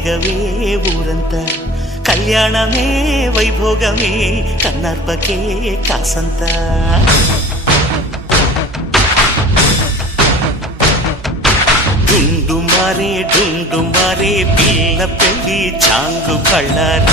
రేగవే ఊరంతా కళ్యాణమే వైభోగమే కన్నార్పకే కాసంత డుండు మారే పిల్ల పెళ్ళి చాంగు కళ్ళారి